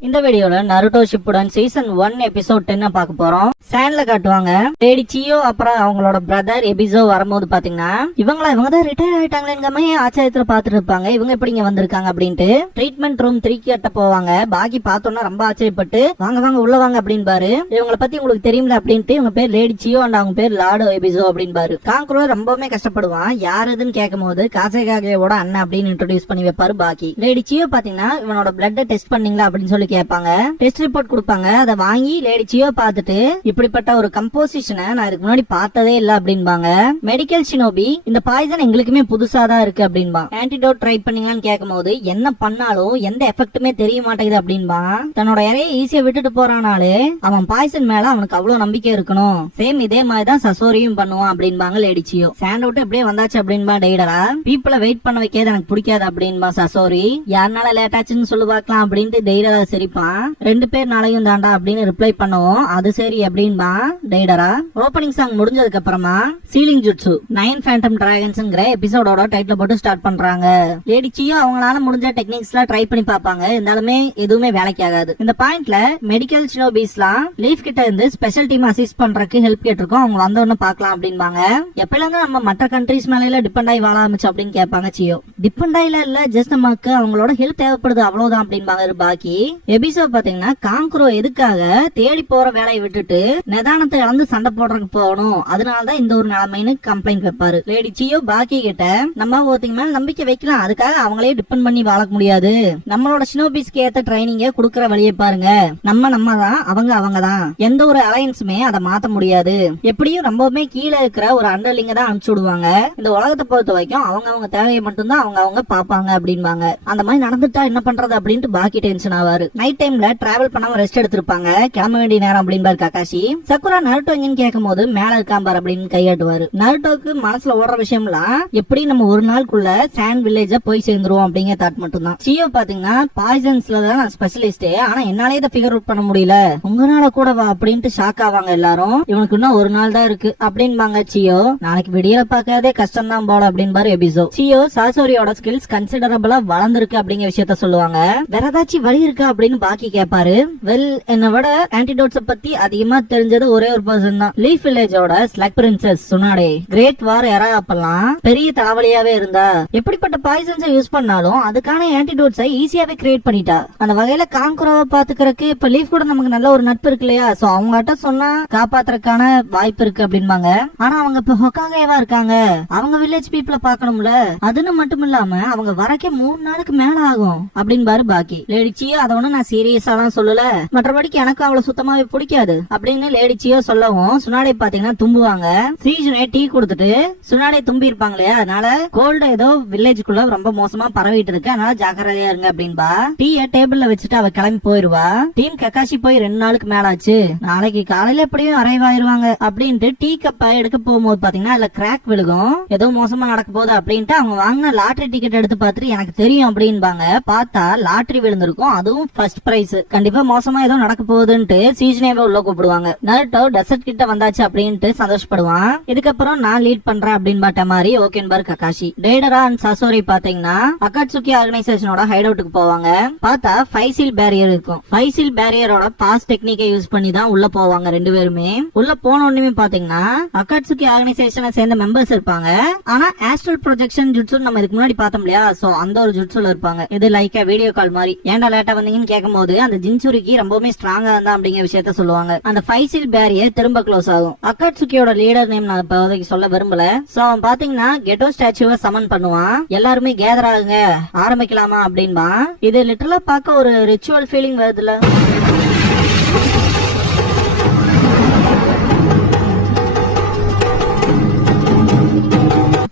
இந்த வீடியோல Naruto Shippuden season 1 episode 10 பார்க்க போறோம். சாண்ட்ல காட்டுவாங்க லேடி சியோ அப்புறம் அவங்களோட பிரதர் எபிசோ வரும்போது பாத்தீங்கன்னா இவங்க தான் ரிட்டையர் ஆயிட்டாங்களேங்கமே ஆச்சரியத்துல பாத்துட்டு இருப்பாங்க. இவங்க எப்படி இங்க வந்திருக்காங்க அப்படின்ட்டு ட்ரீட்மெண்ட் ரூம் 3 கிட்ட போவாங்க. பாக்கி பார்த்தோன்னா ரொம்ப ஆச்சரியப்பட்டு வாங்க உள்ள வாங்க அப்படின்பாரு. இவங்களை பத்தி உங்களுக்கு தெரியுமில்ல அப்படின்ட்டு இவங்க பேர் லேடி சியோ அண்ட் அவங்க பேர் லாடோ எபிசோ அப்படின்பாரு. காங்குரோ ரொம்பவுமே கஷ்டப்படுவான். யார் எதுன்னு கேட்கும் போது காசேகாகேவோட அண்ணன் அப்படின்னு இன்ட்ரோடியூஸ் பண்ணி வைப்பாரு. பாக்கி லேடி சியோ பாத்தீங்கன்னா இவனோட பிளட் டெஸ்ட் பண்ணீங்களா அப்படின்னு சொல்லி கேட்பாங்க. டெஸ்ட் ரிப்போர்ட் கொடுப்பாங்க. அதை வாங்கி லேடி சியோ பார்த்துட்டு இப்படிப்பட்ட ஒரு கம்போசிஷனை நான் இதுக்கு முன்னாடி பார்த்ததே இல்ல அப்படின்பாங்க. மெடிக்கல் ஷினோபி இந்த பாய்சன் எங்களுக்குமே புதுசா தான் இருக்கு அப்படின்பா. ஆன்டிடோட் ட்ரை பண்ணீங்கன்னு கேட்கும் போது என்ன பண்ணாலும் எந்த எஃபெக்ட்டுமே தெரிய மாட்டேங்குது அப்படின்பா. தன்னோட இறைய ஈஸியா விட்டுட்டு போறானாலே அவன் பாய்சன் மேல அவனுக்கு அவ்வளவு நம்பிக்கை இருக்கணும். சேம் இதே மாதிரிதான் சசோரியும் பண்ணுவான் அப்படின்பாங்க லேடி சியோ. சாண்ட் அவுட் எப்படியே வந்தாச்சு அப்படின்பா டெய்டரா. பீப்புளை வெயிட் பண்ண வைக்கிறது எனக்கு பிடிக்காது அப்படின்பா சசோரி. யாருனால லேட் ஆச்சுன்னு சொல்லி பார்க்கலாம் அப்படின்ட்டு டெய்டரா சரிப்பான். 2 பேர் நாளையும் தாண்டா அப்படின்னு ரிப்ளை பண்ணுவோம். அது சரி அப்படின்பா டெய்டரா. ஓபனிங் சாங் முடிஞ்சதுக்கு அப்புறமா சீலிங் ஜுட்சு 9 ஃபேண்டம் டிராகன்ஸ்ங்கிற எபிசோடோட டைட்டில் போட்டு ஸ்டார்ட் பண்றாங்க. லேடி சியோ அவங்களால முடிஞ்ச டெக்னிக்ஸ்லாம் ட்ரை பண்ணி பாப்பாங்க. இருந்தாலுமே எதுவுமே வேலைக்கு ஆகாது. இந்த பாயிண்ட்ல மெடிக்கல் ஷினோபிஸ்லாம் லீஃப் கிட்ட இருந்து ஸ்பெஷல் டீம் அசிஸ்ட் பண்றதுக்கு ஹெல்ப் கேட்டிருக்கோம். அவங்க வந்தவொன்னு பாக்கலாம் அப்படின்பாங்க. எப்பல இருந்து நம்ம மற்ற கண்ட்ரீஸ் மேல டிபெண்ட் ஆகி வாழ ஆரம்பிச்சு அப்படின்னு கேட்பாங்க சியோ. டிபெண்ட் ஆயில இல்ல, ஜஸ்ட் நமக்கு அவங்களோட ஹெல்ப் தேவைப்படுது அவ்வளவுதான் அப்படின்பாங்க. பாக்கி எபிசோட் பாத்தீங்கன்னா காங்குரோ எதுக்காக தேடி போற வேலையை விட்டுட்டு நிதானத்தை இழந்து சண்டை போடுறதுக்கு போகணும், அதனாலதான் இந்த ஒரு நிலைமைன்னு கம்ப்ளைண்ட் வைப்பாரு. லேடி சியோ பாக்கி கிட்ட நம்ம ஒருத்தங்க மேல நம்பிக்கை வைக்கலாம், அதுக்காக அவங்களே டிபெண்ட் பண்ணி வாழ முடியாது. நம்மளோட ஷினோபிஸ்க்கு ஏத்த ட்ரைனிங்க குடுக்கற வழியை பாருங்க. நம்ம தான், அவங்க தான். எந்த ஒரு அலையன்ஸுமே அதை மாத்த முடியாது. எப்படியும் ரொம்பவுமே கீழே இருக்கிற ஒரு அண்டர்லிங்க தான் அனுப்பிச்சு விடுவாங்க. இந்த உலகத்தை பொறுத்த வரைக்கும் அவங்க தேவையை மட்டும்தான் அவங்க பாப்பாங்க அப்படின்பாங்க. அந்த மாதிரி நடந்துட்டா என்ன பண்றது அப்படின்ட்டு பாக்கி டென்ஷன் ஆவாரு. நைட் டைம்ல டிராவல் பண்ணாம ரெஸ்ட் எடுத்திருப்பாங்க. கிளம்ப வேண்டிய நேரம் அப்படின்பாரு ககாஷி. சக்குரா நருட்டோ எங்கன்னு கேட்கும் போது மேல இருக்காம்பார் அப்படின்னு கையாட்டுவாரு. நருட்டோக்கு மனசுல ஓடுற விஷயம்லாம் எப்படி நம்ம ஒரு நாளுக்குள்ள சாண்ட் வில்லேஜ போய் சேர்ந்துருவோம் அப்படிங்கிற தாட் மட்டும் தான். சியோ பாத்தீங்கன்னா பாய்சன்ஸ்ல தான் ஸ்பெஷலிஸ்டே, ஆனா என்னாலே இதை ஃபிகர் அவுட் பண்ண முடியல, உங்களால கூட வா அப்படின்ட்டு ஷாக் ஆவாங்க எல்லாரும். இவனுக்கு இன்னும் ஒரு நாள் தான் இருக்கு அப்படின்பாங்க சியோ. நாளைக்கு விடியல பாக்காதே கஷ்டம் தான் போல அப்படின்பாரு எபிசோ. சியோ சாசோரியோட ஸ்கில்ஸ் கன்சிடரபிளா வளர்ந்துருக்கு அப்படிங்கிற விஷயத்த சொல்லுவாங்க. வேற ஏதாச்சும் வழி இருக்கா அப்படின்னு பாக்கி கேட்பாரு. வெல், என்னை விட ஆன்டிடோட்ஸ் பத்தி அதிகமா தெரிஞ்சது ஒரே ஒரு பர்சன் தான். லீஃப் வில்லேஜோட slug princess Tsunade. Great war era அப்பெல்லாம் பெரிய தலைவலியாவே இருந்தா. எப்படிப்பட்ட பாய்சன்ஸை யூஸ் பண்ணாலும் அதுக்கான ஆன்டிடோட்ஸை ஈஸியாவே கிரியேட் பண்ணிட்டா. அந்த வகையில காங்குரோவை பாத்துக்கிறதுக்கு இப்ப லீஃப் கூட நமக்கு நல்ல ஒரு நட்பு இருக்கு இல்லையா? சோ அவங்ககிட்ட சொன்னா காப்பாத்துறதுக்கான வாய்ப்பு இருக்கு அப்படின்பாங்க. ஆனா அவங்க இப்ப ஹொக்காகேவா இருக்காங்க, அவங்க வில்லேஜ் பீப்புள பாக்கணும்ல. அதுன்னு மட்டும் இல்லாம அவங்க வரக்கே 3 நாளுக்கு மேல ஆகும் அப்படின்பாரு பாக்கி. லேடி சியோ அதை ஒண்ணு நான் சீரியஸாலாம் சொல்லல, மற்றபடிக்கு எனக்கு அவ்வளவு சுத்தமாவே பிடிக்காது அப்படின்னு லேடி சியோ சொல்லவும் சுனாடே பாத்தீங்கன்னா தும்புவாங்க. சீஜனே டீ கொடுத்துட்டு சுனாடே தும்பி இருப்பாங்க இல்லையா, அதனால கோல்டு ஏதோ வில்லேஜுக்குள்ள ரொம்ப மோசமா பரவிட்டு இருக்கு, அதனால ஜாக்கிரதையா இருங்க அப்படின்பா. டீய டேபிள்ல வச்சுட்டு அவ கிளம்பி போயிருவா. டீம் கக்காஷி போய் 2 நாளுக்கு மேல ஆச்சு, நாளைக்கு காலையில எப்படியும் அரைவாயிருவாங்க அப்படின்ட்டு டீ கப்ப எடுக்க போகும்போது பாத்தீங்கன்னா அதுல கிராக் விழுகும். ஏதோ மோசமா நடக்க போகுது அப்படின்ட்டு அவங்க வாங்கின லாட்டரி டிக்கெட் எடுத்து பாத்துட்டு எனக்கு தெரியும் அப்படின்பாங்க. பார்த்தா லாட்டரி விழுந்திருக்கும், அதுவும் ஃபர்ஸ்ட் பிரைஸ். கண்டிப்பா மோசமா ஏதோ நடக்க போகுதுன்ட்டு சீஜனேவை உள்ள கூப்பிடுவாங்க. நருட்டோ டெசர்ட் கிட்ட வந்தாச்சு அப்படின்ட்டு சந்தோஷப்படுவான். இதுக்கப்புறம் நான் லீட் பண்றேன் அப்படின்னு பாட்ட மாதிரி ஓகேன்பாரு ககாஷி. டெய்டரா அண்ட் சசோரி பாத்தீங்கன்னா அகாட்சுகி ஆர்கனைசேஷனோட ஹைட் அவுட்டுக்கு போவாங்க. பார்த்தா 5 சீல் பேரியர் இருக்கும். 5 சீல் பேரியரோட பாஸ் டெக்னிக்கை யூஸ் பண்ணி தான் உள்ள போவாங்க 2 பேருமே. உள்ள போன உடனே பாத்தீங்கன்னா அகாட்சுகி ஆர்கனைசேஷனை சேர்ந்த மெம்பர்ஸ் இருப்பாங்க. ஆனா ஆஸ்ட்ரல் ப்ரொஜெக்ஷன் ஜுட்சு நம்ம இதுக்கு முன்னாடி பார்த்தோம் இல்லையா, சோ அந்த ஒரு ஜுட்சுல இருப்பாங்க. இது லைக் வீடியோ கால் மாதிரி. ஏன்டா லேட்டா வந்தீங்கன்னு கேட்கும் போது அந்த ஜின்சுரிக்கு ரொம்பவுமே ஸ்ட்ராங்கா இருந்தா அப்படிங்கிற விஷயத்த சொல்லுவாங்க. அந்த 5 சீல் பேரியர் திரும்ப க்ளோஸ் ஆகும். அகாட்சுகியோட லீடர் நேம் நான் இப்போதைக்கு சொல்ல விரும்பல. சோ அவன் பாத்தீங்கன்னா கெட்டோ ஸ்டாச்சுவை சமன் பண்ணுவான். எல்லாருமே கேதர் ஆகுங்க, ஆரம்பிக்கலாமா அப்படின்பா. இது லிட்டரலா பார்க்க ஒரு ரிச்சுவல் ஃபீலிங் வருதுல.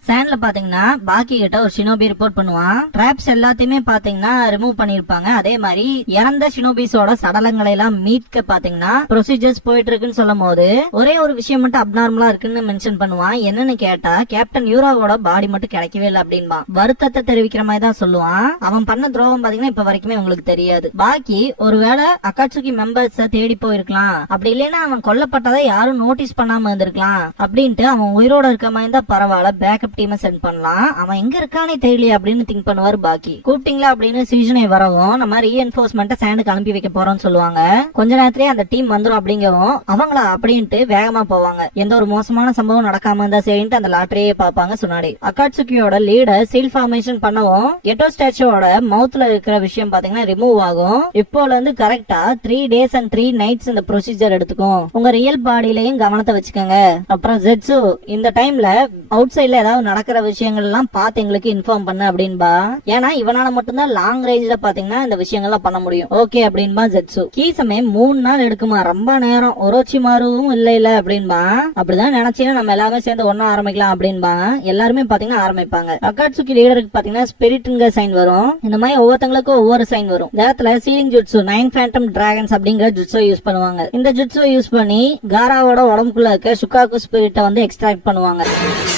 சாண்ட்ல பாத்தீங்கன்னா பாக்கி கிட்ட ஒரு ஷினோபி ரிப்போர்ட் பண்ணுவான். டிராப்ஸ் எல்லாத்தையுமே பாத்தீங்கன்னா ரிமூவ் பண்ணிருப்பாங்க. அதே மாதிரி இறந்த ஷினோபிஸோட சடலங்களை எல்லாம் மீட்க பாத்தீங்கன்னா ப்ரொசீஜர்ஸ் போயிட்டு இருக்குன்னு சொல்லும் போது ஒரே ஒரு விஷயம் மட்டும் அப்நார்மலா இருக்குன்னு மென்ஷன் பண்ணுவான். என்னன்னு கேட்டா கேப்டன் யூராவோட பாடி மட்டும் கிடைக்கவே இல்லை அப்படின்பா. வருத்தத்தை தெரிவிக்கிற மாதிரி தான் சொல்லுவான். அவன் பண்ண துரோகம் பாத்தீங்கன்னா இப்ப வரைக்குமே உங்களுக்கு தெரியாது. பாக்கி ஒருவேளை அகாட்சுகி மெம்பர்ஸ் தேடி போயிருக்கலாம், அப்படி இல்லைன்னா அவன் கொல்லப்பட்டதை யாரும் நோட்டீஸ் பண்ணாம இருந்திருக்கலாம் அப்படின்ட்டு அவன் உயிரோட இருக்க மாதிரி தான் பரவாயில்ல, பேக்கப் டீமை சென்ட் பண்ணலாம், அவன் எங்க இருக்கானே தெரியல அப்படின்னு திங்க் பண்ணுவார். பாக்கி கூப்பிட்டீங்களா அப்படின்னு சீசனை வரவும் நம்ம ரீஎன்ஃபோர்ஸ்மெண்ட் சாண்டுக்கு அனுப்பி வைக்க போறோம்னு சொல்லுவாங்க. கொஞ்ச நேரத்திலேயே அந்த டீம் வந்துடும் அப்படிங்கவும் அவங்களா அப்படின்ட்டு வேகமா போவாங்க. எந்த ஒரு மோசமான சம்பவம் நடக்காம இருந்தா சரின்ட்டு அந்த லாட்டரியே பாப்பாங்க. சுனாடி அகாட்சுகியோட லீடர் சீல் ஃபார்மேஷன் பண்ணவும் கெட்டோ ஸ்டாச்சுவோட மவுத்ல இருக்கிற விஷயம் பாத்தீங்கன்னா ரிமூவ் ஆகும். இப்போல இருந்து கரெக்டா 3 days and 3 nights இந்த ப்ரொசீஜர் எடுத்துக்கும். உங்க ரியல் பாடியிலையும் கவனத்தை வச்சுக்கோங்க. அப்புறம் ஜெட்சு இந்த டைம்ல அவுட் சைட்ல ஏதாவது நடக்கிற விஷயங்கள் எல்லாம் பார்த்து எங்களுக்கு இன்ஃபார்ம் பண்ணு அப்படின்பா. ஏன்னா இவனால மட்டும்தான் லாங் ரேஞ்ச்ல பாத்தீங்கன்னா இந்த விஷயங்கள்லாம் பண்ண முடியும். Okay அப்படின்பா Zetsu. கீசமே 3 நாள் எடுக்குமா, ரொம்ப நேரம், ஒரோச்சி மாறுவும் இல்ல அப்படின்பா. அப்படிதான் நினைச்சீங்கன்னா நம்ம எல்லாமே சேர்ந்து ஒன்னா ஆரம்பிக்கலாம் அப்படின்பா. எல்லாருமே பாத்தீங்கன்னா ஆரம்பிப்பாங்க. அகாட்சுகி லீடருக்கு பாத்தீங்கன்னா ஸ்பிரிட்ங்க சைன் வரும். இந்த மாதிரி ஒவ்வொருத்தங்களுக்கும் ஒவ்வொரு சைன் வரும். இந்த இடத்துல சீலிங் ஜுட்சு 9 ஃபேண்டம் டிராகன்ஸ் அப்படிங்கிற ஜுட்ஸை யூஸ் பண்ணுவாங்க. இந்த ஜுட்ஸை யூஸ் பண்ணி காராவோட உடம்புக்குள்ள இருக்க சுகாக்கு ஸ்பிரிட்டை வந்து எக்ஸ்ட்ராக்ட் பண்ணுவாங்க.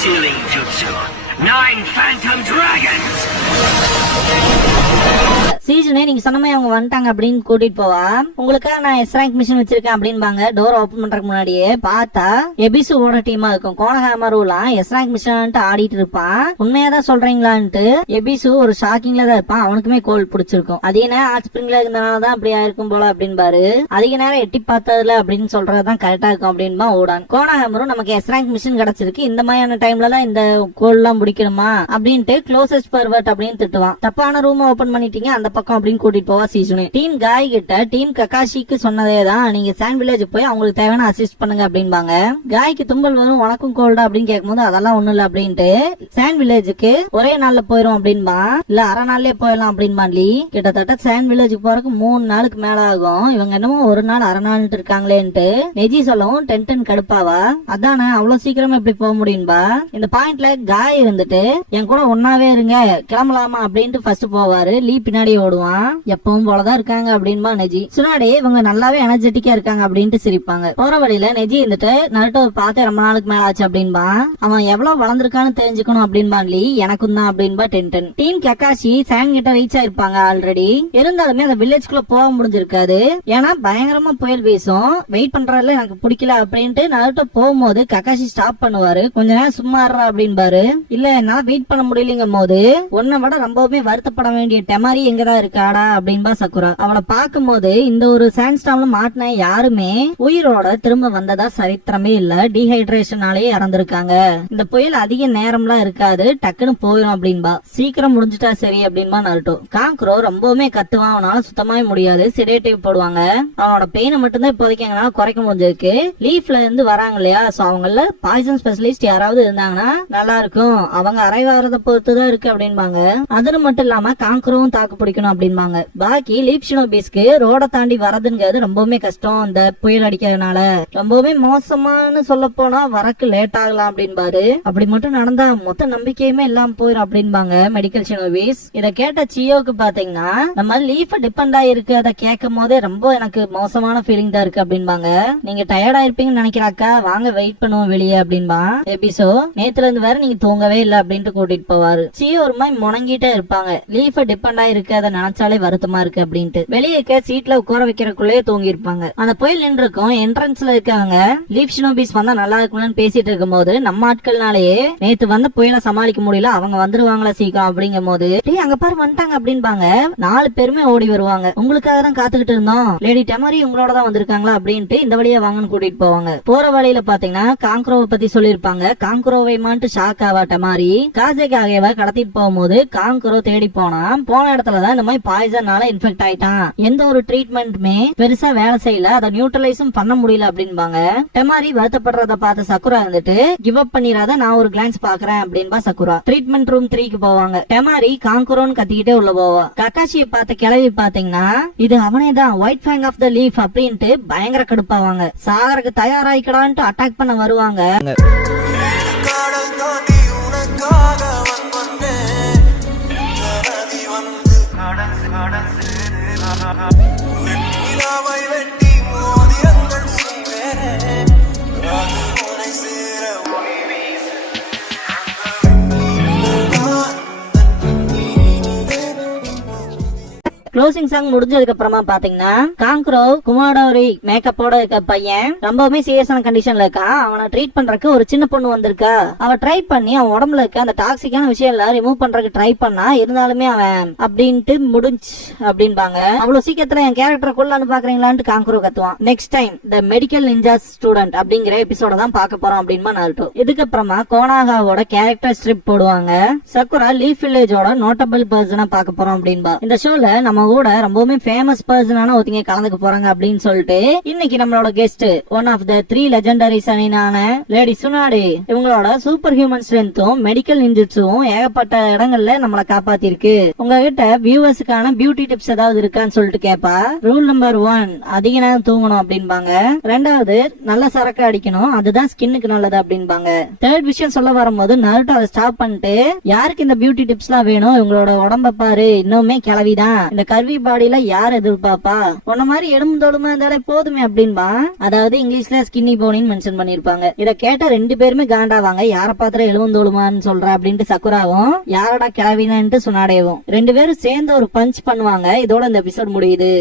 Sealing Jutsu 9 Phantom Dragons. சீசனே நீங்க சொன்ன மாதிரி அவங்க வந்துட்டாங்க அப்படின்னு கூட்டிட்டு போவா. உங்களுக்காக நான் எஸ் ரேங்க் மிஷன் வச்சிருக்கேன் அப்படின்பாங்க. டோர் ஓபன் பண்றதுக்கு முன்னாடியே பார்த்தா எபிசுவோட டீமா இருக்கும். கோனஹாமருலாம் எஸ் ரேங்க் மிஷன் ஆடிட்டு இருப்பான். உண்மையாதான் சொல்றீங்களான்ட்டு எபிசு ஒரு ஷாக்கிங்ல தான் இருப்பான். அவனுக்குமே கோல் பிடிச்சிருக்கும். அதே நேரம் ஹாட் ஸ்பிரிங்ல இருந்தனாலதான் அப்படி ஆயிருக்கும் போல அப்படின்பாரு. அதிக நேரம் எட்டி பார்த்ததுல அப்படின்னு சொல்றதுதான் கரெக்டா இருக்கும் அப்படின்பா ஓடான். கோனஹாமரும் நமக்கு எஸ் ரேங்க் மிஷன் கிடைச்சிருக்கு, இந்த மாதிரியான டைம்ல தான் இந்த கோல் எல்லாம் முடிக்கணுமா அப்படின்ட்டு க்ளோசஸ்ட் பர்வர்ட் அப்படின்னு திட்டுவான். தப்பான ரூம் ஓபன் பண்ணிட்டீங்க அந்த பக்கம் அப்படின்னு கூட்டிட்டு போவா சீசனே. டீம் காய் கிட்ட டீம் ககாஷிக்கு சொன்னதேதான், நீங்க சாண்ட் வில்லேஜ் போய் அவங்களுக்கு தேவையான அசிஸ்ட் பண்ணுங்க அப்படின்பாங்க. காய்க்கு தும்பல் வரும், உனக்கும் கோல்டா அப்படின்னு கேட்கும்போது அதெல்லாம் ஒண்ணும் இல்ல அப்படின்ட்டு சாண்ட் வில்லேஜுக்கு ஒரே நாள்ல போயிரும் அப்படின்பா. இல்ல அரை நாள்லயே போயிடலாம் அப்படின்பான்லி. கிட்டத்தட்ட சாண்ட் வில்லேஜுக்கு போறதுக்கு 3 நாளுக்கு மேல ஆகும். இவங்க என்னமோ ஒரு நாள் அரை நாள் இருக்காங்களேன்ட்டு நெஜி சொல்லவும் டென்டன் கடுப்பாவா. அதானே அவ்வளவு சீக்கிரமா இப்படி போக முடியும்பா. இந்த பாயிண்ட்ல காய் இருந்துட்டு என் கூட ஒன்னாவே இருங்க கிளம்பலாமா அப்படின்ட்டு ஃபர்ஸ்ட் போவாரு. லீ பின்னாடி ஓடுவான். எப்பவும் போலதான் இருக்காங்க அப்படின்பா நெஜி. சுனாடி இவங்க நல்லாவே எனர்ஜெட்டிக்கா இருக்காங்க அப்படின்ட்டு சிரிப்பாங்க. போற வழியில நெஜி இருந்துட்டு நருட்டோ பார்த்து ரொம்ப நாளுக்கு மேல ஆச்சு அப்படின்பா. அவன் எவ்வளவு வளர்ந்துருக்கான்னு தெரிஞ்சுக்கணும் அப்படின்பா லீ. எனக்கும் தான் அப்படின்பா டென்டன். டீம் கக்காஷி சாண்ட் கிட்ட ரீச் ஆயிருப்பாங்க ஆல்ரெடி. இருந்தாலுமே அந்த வில்லேஜ்குள்ள போக முடிஞ்சிருக்காது. ஏன்னா பயங்கரமா புயல் வீசும். வெயிட் பண்றதுல எனக்கு பிடிக்கல அப்படின்ட்டு நருட்டோ போகும்போது கக்காஷி ஸ்டாப் பண்ணுவாரு. கொஞ்ச நேரம் சும்மா இருறா அப்படின்பாரு. இல்ல என்னால வெயிட் பண்ண முடியலங்கும் போது உன்னை விட ரொம்பவுமே வருத்தப்பட வேண்டிய டெமாரி எங்கதான் இருக்காடா அப்படின்பா சக்குரா. அவளை பார்க்கும் போது இந்த ஒரு சாண்ட்ஸ்டாம்ல மாட்டின யாருமே உயிரோட திரும்ப வந்ததா சரித்திரமே இல்ல. டீஹைட்ரேஷனாலே இறந்திருக்காங்க. இந்த புயல் அதிக நேரம்லாம் இருக்காது, டக்குன்னு போயிடும் அப்படின்பா. சீக்கிரம் முடிஞ்சுட்டா சரி அப்படின்பா நருட்டோ. காங்க்ரோ ரொம்பவுமே கத்துவான், அவனால சுத்தமாவே முடியாது. சிடேட்டிவ் போடுவாங்க. அவனோட பெயினை மட்டும்தான் இப்போதைக்கு எங்கனால குறைக்க முடிஞ்சிருக்கு. லீஃப்ல இருந்து வராங்க இல்லையா, சோ அவங்கள பாய்சன் ஸ்பெஷலிஸ்ட் யாராவது இருந்தாங்கன்னா நல்லா இருக்கும். அவங்க அரைவாரத பொறுத்துதான் இருக்கு அப்படின்பாங்க. அது மட்டும் இல்லாம காங்க்ரோவும் தாக்கு பிடிக்கணும் அப்படின்பாங்க. பாக்கி லீப் ஷினோபிஸ்க்கு ரோட தாண்டி வரதுங்கிறது ரொம்பவுமே கஷ்டம். இந்த புயல் அடிக்கிறதுனால ரொம்பவுமே மோசமானு சொல்ல போனா வரக்கு லேட் ஆகலாம் அப்படின்பாரு. அப்படி மட்டும் நடந்தா மொத்த நம்பிக்கையுமே எல்லாம் போயிடும் அப்படின்பாங்க மெடிக்கல் ஷினோபிஸ். இத கேட்ட சியோக்கு பாத்தீங்கன்னா நம்ம லீஃப் டிபெண்ட் ஆயிருக்கு, அதை கேட்கும் போதே ரொம்ப எனக்கு மோசமான ஃபீலிங் தான் இருக்கு அப்படின்பாங்க. நீங்க டயர்டா இருப்பீங்கன்னு நினைக்கிறாக்கா, வாங்க வெயிட் பண்ணுவோம் வெளியே அப்படின்பா. எபிசோ நேத்துல இருந்து வேற நீங்க தூங்கவே இல்ல அப்படின்ட்டு கூட்டிட்டு போவாரு. சியோ ஒரு மாதிரி முணங்கிட்டே இருப்பாங்க. லீஃப் டிபெண்ட் ஆயிருக்கு, அதை நினைச்சாலே வருத்தமா இருக்கு அப்படின்ட்டு. வெளியே இருக்க சீட்ல உட்கார வைக்கிறக்குள்ளேயே தூங்கி இருப்பாங்க. அந்த புயல் நின்று இருக்கும். என்ட்ரன்ஸ்ல இருக்கவங்க லீப் ஷினோபிஸ் வந்தா நல்லா இருக்கும்னு பேசிட்டு இருக்கும் போது நம்ம ஆட்கள்னாலேயே நேத்து வந்த புயலை சமாளிக்க முடியல, அவங்க வந்துருவாங்களா சீக்கிரம் அப்படிங்கும் போது அங்க பாரு வந்துட்டாங்க அப்படின்பாங்க. 4 பேருமே ஓடி வருவாங்க. உங்களுக்காக தான் காத்துக்கிட்டு இருந்தோம், லேடி டெமாரி உங்களோட தான் வந்திருக்காங்களா அப்படின்ட்டு இந்த வழியா வாங்கன்னு கூட்டிட்டு போவாங்க. போற வழியில பாத்தீங்கன்னா காங்க்ரோவை பத்தி சொல்லிருப்பாங்க. காங்க்ரோவை மாட்டு ஷாக் ஆவா டெமாரி. காசேகாகேவை கடத்திட்டு போகும்போது காங்க்ரோ தேடி போன இடத்துலதான் இந்த மாதிரி பாய்சனால இன்ஃபெக்ட் ஆயிட்டான். எந்த ஒரு ட்ரீட்மெண்ட்டுமே பெருசா வேலை செய்யல, அதை நியூட்ரலைஸும் பண்ண முடியல அப்படின்பாங்க. டெமாரி வருத்தப்படுறத பார்த்த சக்குரா இருந்துட்டு கிவ் அப் பண்ணிராத, நான் ஒரு கிளான்ஸ் பாக்குறேன் அப்படின்பா சக்குரா. ட்ரீட்மெண்ட் ரூம் 3க்கு போவாங்க. டெமாரி காங்க்ரோன்னு கத்திக்கிட்டே உள்ள போவா. கக்காஷியை பார்த்த கிளவி பாத்தீங்கன்னா இது அவனே தான், white fang of the leaf அப்படின்ட்டு பயங்கர கடுப்பாவாங்க. சாகருக்கு தயாராயிக்கடான்ட்டு அட்டாக் பண்ண வருவாங்க. நதி வந்து வெண்ணிலாவை வெட்டி மோதிரங்கள் செய்வேனே அது உனை சேர ஒளி வீசு க்ளோசிங் சாங் முடிஞ்சதுக்கு அப்புறமா பாத்தீங்கன்னா காங்க்ரோ குமாடோரி மேக்கப்போட இருக்க பையன் ரொம்பவுமே சீரியஸான கண்டிஷன்ல இருக்கான். அவனை ட்ரீட் பண்றதுக்கு ஒரு சின்ன பொண்ணு வந்திருக்கா. அவ ட்ரை பண்ணி அவன் உடம்புல இருக்க அந்த டாக்ஸிக்கான விஷயம் எல்லாம் ரிமூவ் பண்றதுக்கு ட்ரை பண்ணா, இருந்தாலுமே அவன் அப்படின்ட்டு முடிஞ்சு அப்படின்பாங்க. அவ்வளவு சீக்கிரத்துல என் கேரக்டரை கொள்ளான்னு பாக்குறீங்களான்னு காங்க்ரோ கத்துவான். Next time the medical ninja student அப்படிங்கிற எபிசோட தான் பார்க்க போறோம் அப்படின்மா நருட்டோ. இதுக்கப்புறமா கோனாகாவோட கேரக்டர் ஸ்ட்ரிப் போடுவாங்க. சக்குரா லீஃப் வில்லேஜோட நோட்டபிள் பர்சனா பார்க்க போறோம் அப்படின்பா. இந்த ஷோல நம்ம கூட ரொம்பவுமே ஃபேமஸ் பர்சனான ஒருத்தங்க கலந்துக்க போறாங்க அப்படின்னு சொல்லிட்டு இன்னைக்கு நம்மளோட guest one of the 3 legendary சனினான லேடி சுனாடே. இவங்களோட சூப்பர் ஹியூமன் ஸ்ட்ரென்த்தும் மெடிக்கல் நிஞ்சுட்ஸும் ஏகப்பட்ட இடங்கள்ல நம்மளை காப்பாத்திருக்கு. உங்ககிட்ட வியூவர்ஸுக்கான பியூட்டி டிப்ஸ் ஏதாவது இருக்கான்னு சொல்லிட்டு கேப்பா. ரூல் நம்பர் 1 அதிக நேரம் தூங்கணும் அப்படின்பாங்க. 2வது நல்ல சரக்கு அடிக்கணும், அதுதான் ஸ்கின்னுக்கு நல்லது அப்படின்பாங்க. 3rd விஷயம் சொல்ல வரும்போது நருட்டோ அதை ஸ்டாப் பண்ணிட்டு, யாருக்கு இந்த பியூட்டி டிப்ஸ் எல்லாம் வேணும், இவங்களோட உடம்ப பாரு இன்னுமே கிளவிதான், இந்த கர்வி பாடியில யார் எதிர்பார்ப்பா, உன்ன மாதிரி எலும்பு தோலுமா இருந்தாலே போதுமே அப்படின்பா. அதாவது இங்கிலீஷ்ல ஸ்கின்னி போனின்னு மென்ஷன் பண்ணிருப்பாங்க. இத கேட்ட 2 பேருமே காண்டாவாங்க. யார பாத்திர எலும்பு தோலுமான்னு சொல்ற அப்படின்ட்டு சக்குராவும், யாரடா கிளவினு சுனாடேவும் 2 பேரும் சேர்ந்து ஒரு பஞ்ச் பண்ணுவாங்க. இதோட இந்த எபிசோட் முடியுது.